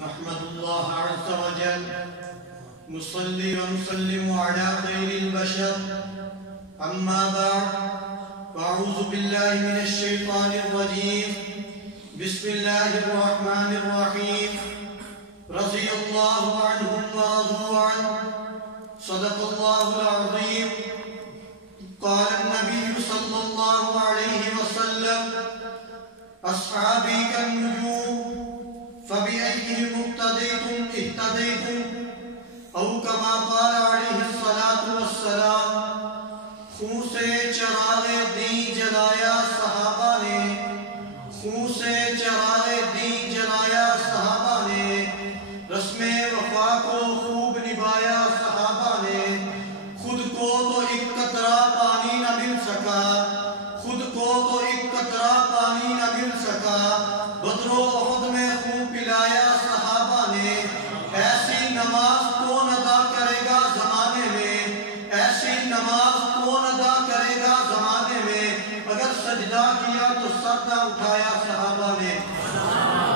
نحمد الله عز وجل نصلي ونسلم على خير البشر أما بعد فأعوذ بالله من الشيطان الرجيم بسم الله الرحمن الرحيم رضي الله عنهم ورضوا عنه صدق الله العظيم قال النبي صلى الله عليه وسلم أصحابي كالنجوم فبأيهم اقتديتم اهتديتم أو كما قال عليه الصلاة والسلام خون سے چراغ دین جلایا صحابہ نے خون سے چراغ دین جلایا صحابہ نے رسم وفا کو خوب نبھایا صحابہ نے خود کو تو ایک قطرہ پانی نہ مل سکا خود کو تو ایک قطرہ پانی نہ مل سکا بدر و احد میں خون پلایا صحابہ نے ایسی نماز کون ادا کرے گا زمانے میں ایسی نماز کون ادا کرے گا زمانے میں اگر سجدہ کیا تو سر نہ اٹھایا صحابہ نے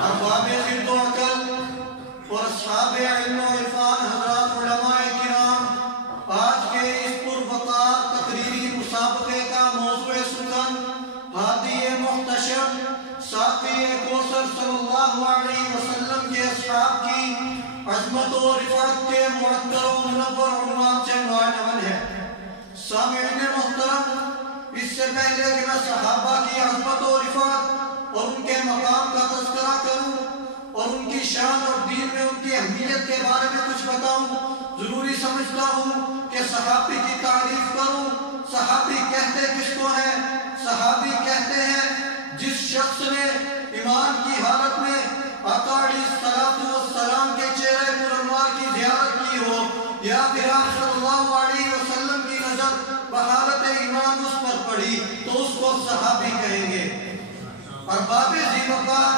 ارباب ذکر و عقل اور اصحاب علم و عرفان حضرات علماء کرام آج کے اس پروقار تقریری مسابقے کا موضوع سخن ہادی محتشم ساقی کوثر صلی اللہ علیہ وسلم کے اصحاب کی عظمت و رفعت کے معطر و منور عنوان سے عنوان ہے۔ سامعین محترم، اس سے پہلے کہ میں صحابہ کی عظمت و رفعت اور ان کے مقام کا تذکرہ کروں اور ان کی شان اور دین میں ان کی اہمیت کے بارے میں کچھ بتاؤں، ضروری سمجھتا ہوں کہ صحابی کی تعریف کروں۔ صحابی کہتے کس کو ہیں؟ صحابی کہتے ہیں جس شخص نے ایمان کی حالت میں آقا علیہ السلام کے چہرے پر انوار کی زیارت کی ہو یا پھر آپ صلی اللہ علیہ وسلم کی نظر بحالت ایمان اس پر پڑی تو اس کو صحابی کہیں گے۔ ارباب ذی وقار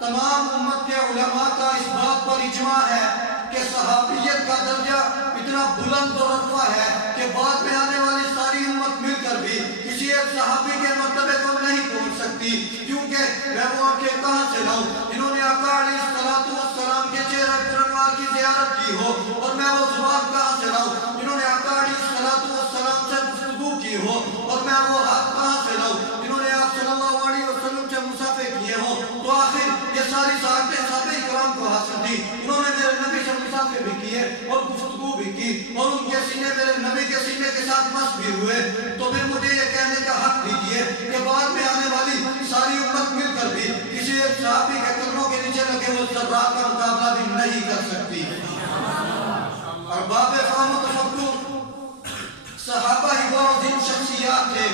تمام امت کے علماء کا اس بات پر اجماع ہے کہ صحابیت کا درجہ اتنا بلند و رتبہ ہے کہ بعد میں آنے والی ساری امت مل کر بھی کسی ایک صحابی کے مرتبے کو نہیں پہنچ سکتی، کیونکہ میں وہ آنکھیں کہاں سے لاؤں جنہوں نے آقا علیہ السلام کے چہرے پر انوار کی زیارت کی ہو، اور میں وہ زبان کہاں سے لاؤں جنہوں نے آقا علیہ السلام سے گفتگو کی ہو، اور میں وہ ہاتھ کہاں سے لاؤں جنہوں نے آپ صلی اللہ علیہ وسلم سے مصافحے کیے ہوں۔ تو آخر یہ ساری سعادتیں صحابہ کرام کو حاصل تھی، انہوں نے میرے نبی سے مصافحے بھی کیے اور گفتگو بھی کی اور ان کے سینے میرے نبی کے سینے کے ساتھ مس بھی ہوئے، تو پھر مجھے یہ کہنے کا حق دیجیے کہ بعد میں آنے والی ساری امت مل کر بھی کسی ایک صحابی کے قدموں کے نیچے لگے وہ ذرات کا مقابلہ بھی نہیں کر سکتی۔ ارباب فہم و تفکر صحابہ ہی وہ عظیم شخصیات تھے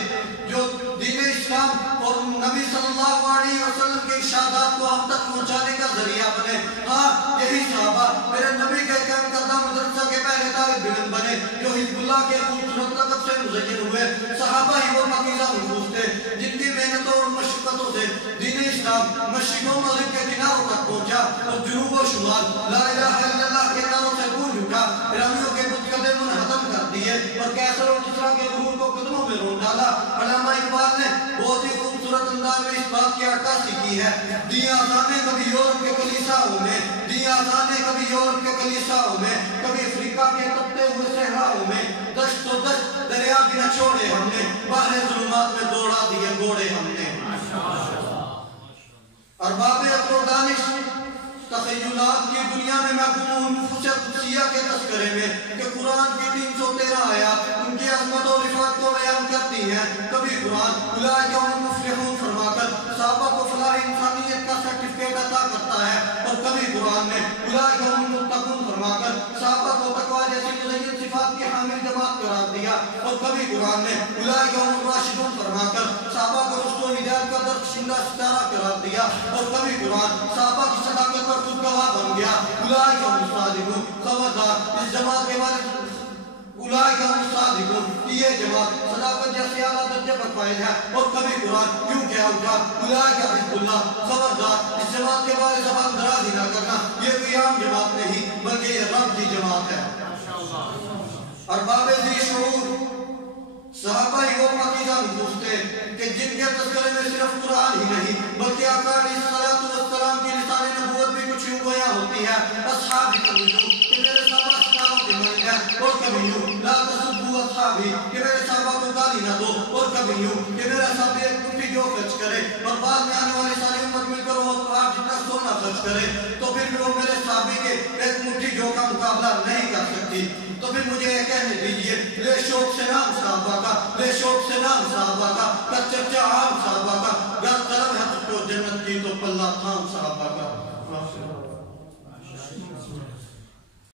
جو دین اسلام اور نبی صلی اللہ علیہ وسلم کے ارشادات کو ہم تک پہنچانے کا ذریعہ بنے۔ ہاں، یہی صحابہ میرے نبی کے قائم کردہ مدرسہ کے پہلے طالب علم بنے جو حزب اللہ کے خوبصورت لقب سے مزین ہوئے۔ صحابہ ہی وہ پاکیزہ نفوس تھے جن کی محنتوں اور مشقتوں سے دین اسلام مشرق و مغرب کے کناروں تک پہنچا اور جنوب و شمال لا الہ الا اللہ کے نعروں سے گونج اٹھا، فرعونیوں کے بت قدے منہدم کر دیے اور کیسر اور کسریٰ کے غرور کو قدموں میں رون ڈالا۔ علامہ اقبال نے بہت ہی خوبصورت انداز میں اس بات کی عکاسی کی ہے، دی آزانے کبھی یورپ کے کلیساؤں میں، دی آزانے کبھی یورپ کے کلیساؤں میں، کبھی افریقہ کے تپتے ہوئے صحراؤں میں، دشت و دشت دریا بھی نہ چھوڑے ہم نے، باہر ظلمات میں دوڑا دیے گھوڑے ہم نے۔ ارباب عقل و دانش تخیلات کی دنیا میں محکوم نفوس قدسیہ کے تذکرے میں کہ قرآن کی 313 آیات ان کی عظمت و رفعت کو بیان کرتی ہیں۔ کبھی قرآن اولئک هم المفلحون فرما کر صحابہ کو فلاح انسانیت کا سرٹیفکیٹ عطا کرتا ہے، اور کبھی قرآن نے اولئک هم المتقون فرما کر صحابہ کو تقویٰ جیسی مزین صفات کی حامل جماعت قرار دیا، اور کبھی قرآن نے اولئک هم الراشدون فرما کر صحابہ کو رشد و ہدایت کا درخشندہ ستارہ قرار دیا، اور کبھی قرآن صحابہ کی صداقت پر خود گواہ بن گیا۔ اولئک هم الصادقون، خبردار اس جماعت کے بارے اولئک هم الصادقون، یہ جماعت صداقت جیسے اعلیٰ درجے پر فائز ہے، اور کبھی قرآن کیوں کہہ اٹھا اولئک حزب اللہ، خبردار اس جماعت کے بارے زبان درازی نہ کرنا، یہ کوئی عام جماعت نہیں بلکہ یہ رب کی جماعت ہے۔ ارباب ذی شعور صحابہ ہی وہ پاکیزہ نفوس تھے کہ جن کے تذکرے میں صرف قرآن ہی نہیں بلکہ آقا علیہ السلام کی لسان نبوت بھی کچھ یوں گویا ہوتی ہے اصحابی کبھی یوں کہ میرے صحابہ اصحابہ کے بن گئے اور کبھی یوں لا تسبوا اصحابی کہ میرے صحابہ کو گالی نہ دو اور کبھی یوں کہ میرا صحابہ ایک مٹھی جو خرچ کرے اور بعد میں آنے والی ساری امت مل کر وہ آپ جتنا سونا خرچ کرے تو پھر بھی وہ میرے صحابی کے ایک مٹھی جو کا مقابلہ نہیں کر سکتی تو پھر مجھے یہ کہنے دیجئے لے شوق سے نام صحابہ کا لے شوق سے نام صحابہ کا کر چرچا عام صحابہ کا گر طلب ہے تو جنت کی تو پلہ تھام صحابہ کا